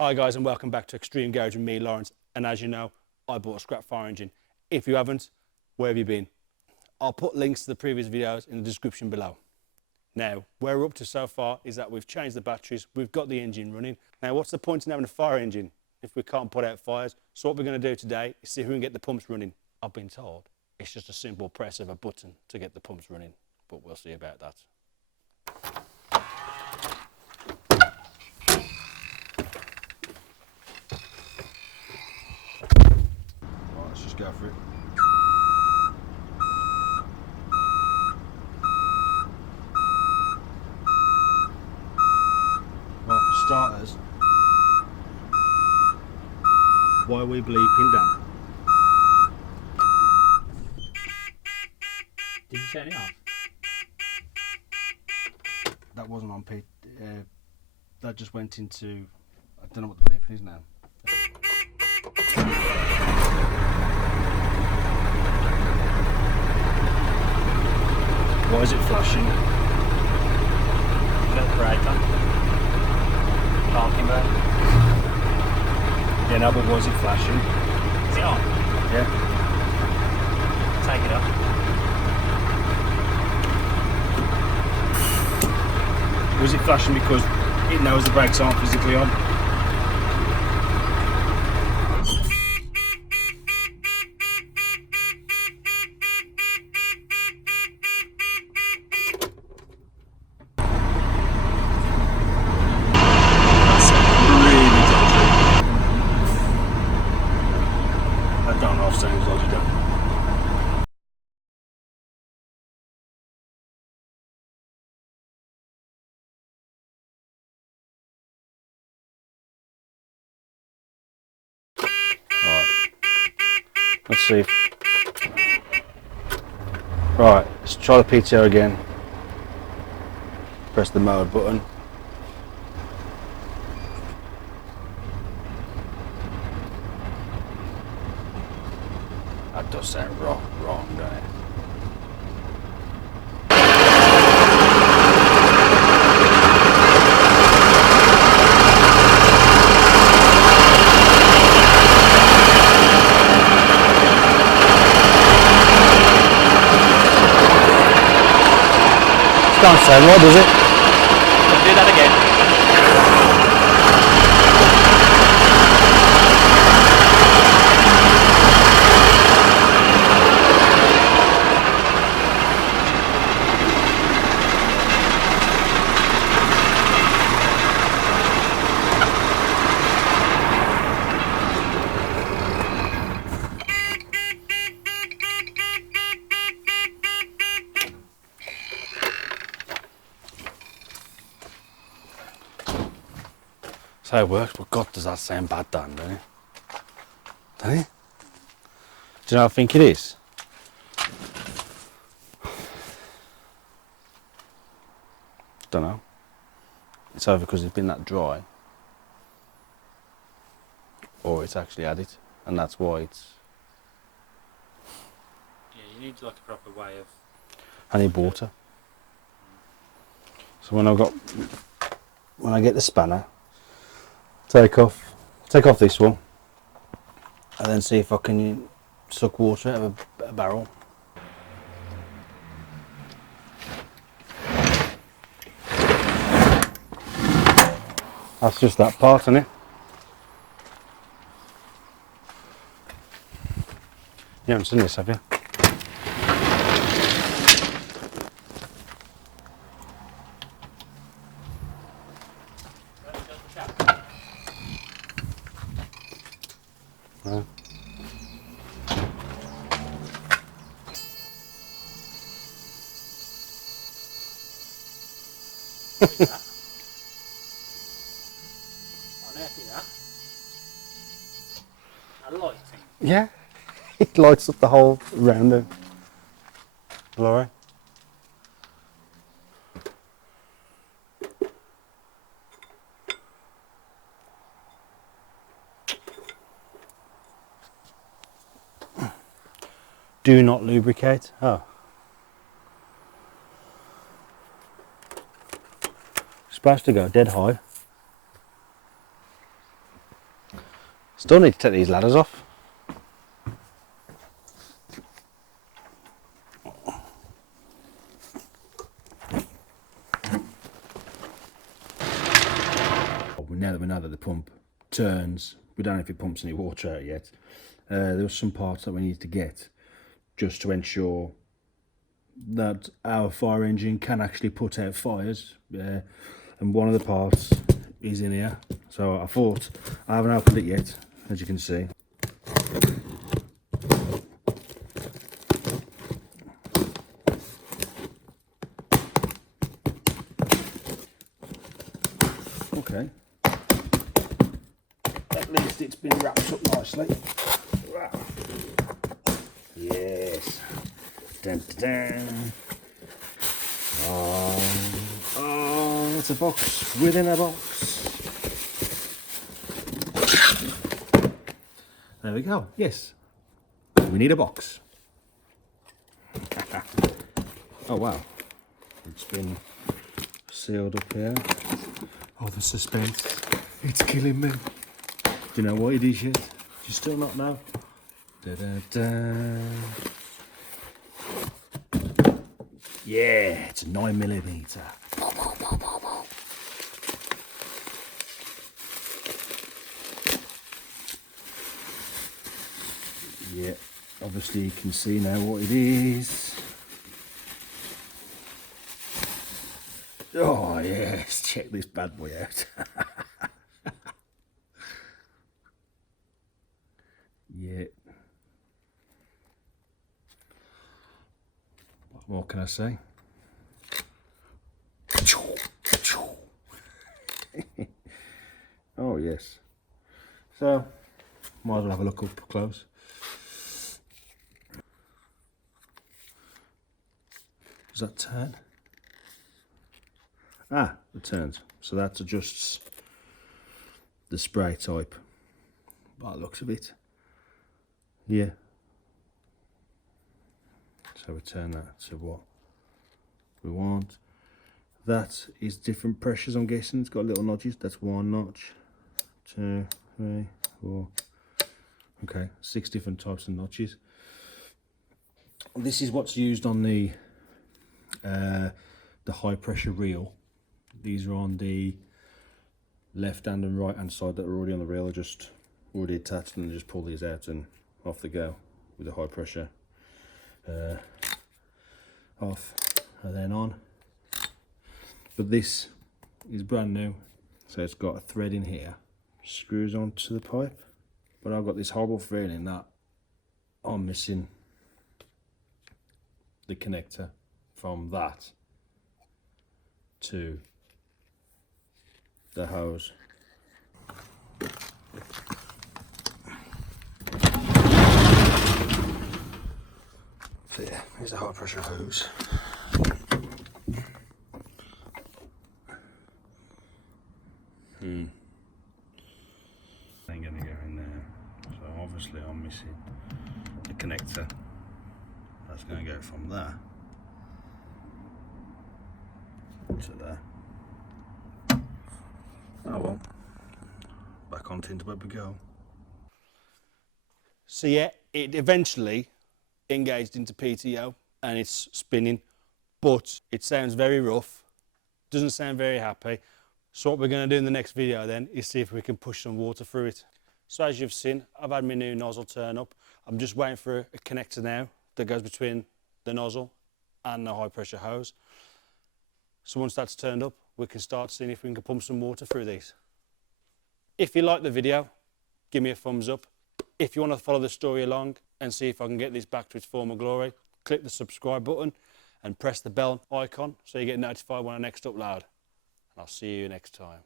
Hi guys, and welcome back to Extreme Garage with me, Lawrence. And as you know, I bought a scrap fire engine. If you haven't, where have you been? I'll put links to the previous videos in the description below. Now, where we're up to so far is that we've changed the batteries, we've got the engine running. Now, what's the point in having a fire engine if we can't put out fires? So what we're going to do today is see if we can get the pumps running. I've been told it's just a simple press of a button to get the pumps running, but we'll see about that. Let's just go for it. Well, for starters, why are we bleeping, Dan? Did you turn it off? That wasn't on P. That just went into. I don't know what the bleeping is now. Why is it flashing? You got the brake on. Parking brake. Yeah, no, but why is it flashing? Is it on? Yeah. Take it off. Was it flashing because it knows the brakes aren't physically on? That's really dodgy. That don't half sounds dodgy, don't it? Let's see. Right, let's try the PTO again. Press the mode button. That does sound wrong, doesn't it? Don't sound right, does it? Do that again. That's how it works, but God, does that sound bad, Dan, doesn't it? Doesn't it? Do you know what I think it is? Don't know. It's either because it's been that dry, or it's actually had it, and that's why it's. Yeah, you need like a proper way of. I need water. So when I get the spanner, take off this one, and then see if I can suck water out of a barrel. That's just that part, isn't it? You haven't seen this, have you? No. A lighting. Yeah, it lights up the whole round of glory. Do not lubricate. Oh. Supposed to go dead high. Still need to take these ladders off. Now that we know that the pump turns, we don't know if it pumps any water out yet. There are some parts that we need to get just to ensure that our fire engine can actually put out fires. And one of the parts is in here. So I thought, I haven't opened it yet, as you can see. Okay. At least it's been wrapped up nicely. Yes. Dun, dun, dun. Oh, it's a box within a box. There we go. Yes. We need a box. Oh wow. It's been sealed up here. Oh, the suspense. It's killing me. Do you know what it is yet? Do you still not know? Da, da, da. Yeah, it's 9mm. Yeah, obviously you can see now what it is. Oh yes, check this bad boy out. Yeah. What more can I say? Oh yes. So, might as well have a look up close. Does that turn? Ah, it turns. So that adjusts the spray type by the looks of it. Yeah. So we turn that to what we want. That is different pressures, I'm guessing. It's got little notches. That's 1 notch, 2, 3, 4. Okay, 6 different types of notches. This is what's used on the high pressure reel. These are on the left hand and right hand side that are already on the reel. Just already attached, and just pull these out and off they go with the high pressure. Off and then on. But this is brand new, so it's got a thread in here, screws onto the pipe. But I've got this horrible feeling that I'm missing the connector from that to the hose. So yeah, here's the high pressure hose. Ain't gonna go in there. So obviously I'm missing the connector. That's gonna go from there to there. Oh well. Back on into where we go. So yeah, it eventually engaged into PTO and it's spinning, but it sounds very rough, doesn't sound very happy. So what we're going to do in the next video then is see if we can push some water through it. So as you've seen, I've had my new nozzle turn up. I'm just waiting for a connector now that goes between the nozzle and the high pressure hose. So once that's turned up, we can start seeing if we can pump some water through these. If you like the video, give me a thumbs up. If you want to follow the story along and see if I can get this back to its former glory, click the subscribe button and press the bell icon so you get notified when I next upload. And I'll see you next time.